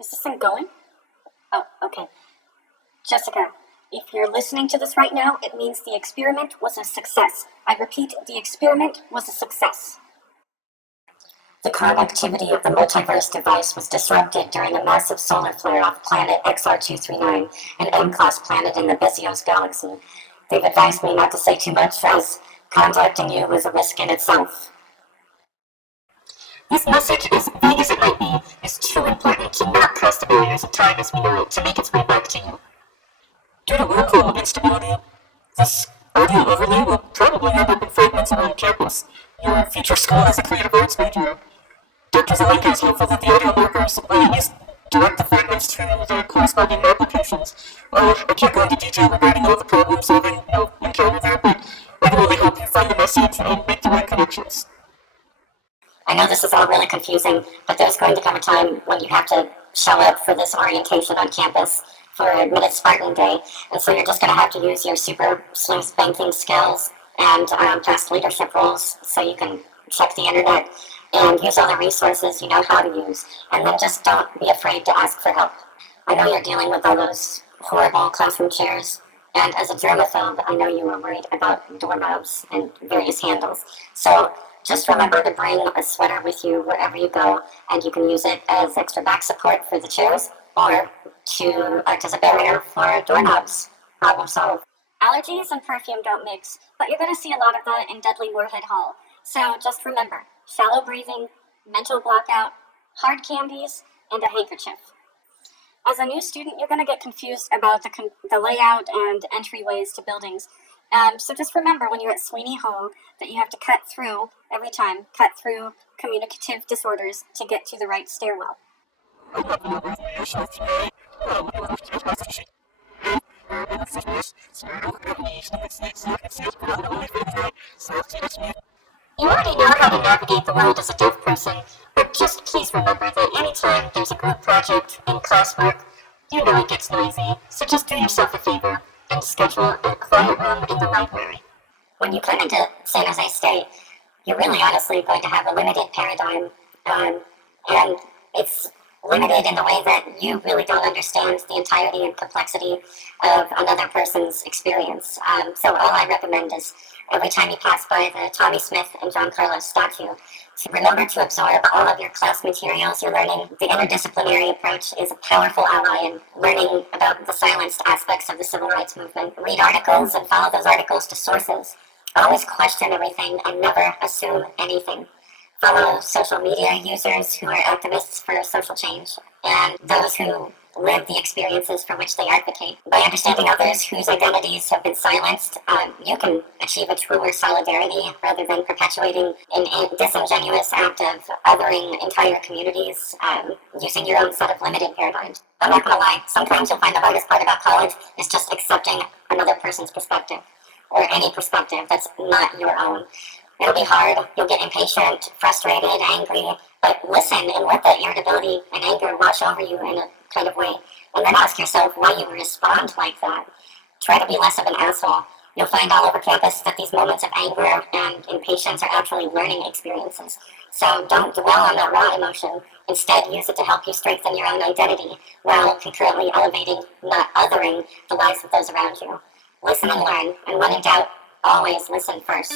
Is this thing going? Oh, okay. Jessica, if you're listening to this right now, it means the experiment was a success. I repeat, the experiment was a success. The connectivity of the multiverse device was disrupted during a massive solar flare off planet XR239, an M-class planet in the Bezios galaxy. They've advised me not to say too much, as contacting you was a risk in itself. This message, as vague as it might be, is too important to not cross the barriers of time as we know it to make its way back to you. Due to wormhole instability, this audio overlay will probably end up in fragments around campus. Your future school as a creative arts major. Dr. Zelenka is hopeful that the audio markers will at least direct the fragments to the corresponding applications. I can't go into detail regarding all the problem solving encounter there, but I can only help you find the message and make the right connections. I know this is all really confusing, but there's going to come a time when you have to show up for this orientation on campus for Admitted Spartan Day, and so you're just going to have to use your super sleuth banking skills and past leadership roles so you can check the internet and use all the resources you know how to use, and then just don't be afraid to ask for help. I know you're dealing with all those horrible classroom chairs, and as a germaphobe, I know you were worried about doorknobs and various handles, so just remember to bring a sweater with you wherever you go, and you can use it as extra back support for the chairs or to act as a barrier for doorknobs. Problem solved. Allergies and perfume don't mix, but you're going to see a lot of that in Dudley Moorhead Hall. So just remember, shallow breathing, mental blockout, hard candies, and a handkerchief. As a new student, you're going to get confused about the layout and entryways to buildings. So just remember when you're at Sweeney Hall that you have to cut through communicative disorders to get to the right stairwell. You already know how to navigate the world as a deaf person, but just please remember that anytime there's a group project in classwork, you know it gets noisy, so just do yourself a favor and schedule a quiet room in the library. When you come into San Jose State, you're really honestly going to have a limited paradigm, and it's limited in the way that you really don't understand the entirety and complexity of another person's experience. So all I recommend is every time you pass by the Tommy Smith and John Carlos statue, to remember to absorb all of your class materials you're learning. The interdisciplinary approach is a powerful ally in learning about the silenced aspects of the civil rights movement. Read articles and follow those articles to sources. Always question everything and never assume anything. Follow social media users who are activists for social change and those who live the experiences for which they advocate. By understanding others whose identities have been silenced, you can achieve a truer solidarity rather than perpetuating a disingenuous act of othering entire communities using your own set of limited paradigms. I'm not going to lie, sometimes you'll find the hardest part about college is just accepting another person's perspective, or any perspective that's not your own. It'll be hard, you'll get impatient, frustrated, angry, but listen and let that irritability and anger wash over you in a kind of way. And then ask yourself why you respond like that. Try to be less of an asshole. You'll find all over campus that these moments of anger and impatience are actually learning experiences. So don't dwell on that raw emotion. Instead, use it to help you strengthen your own identity while concurrently elevating, not othering, the lives of those around you. Listen and learn, and when in doubt, always listen first.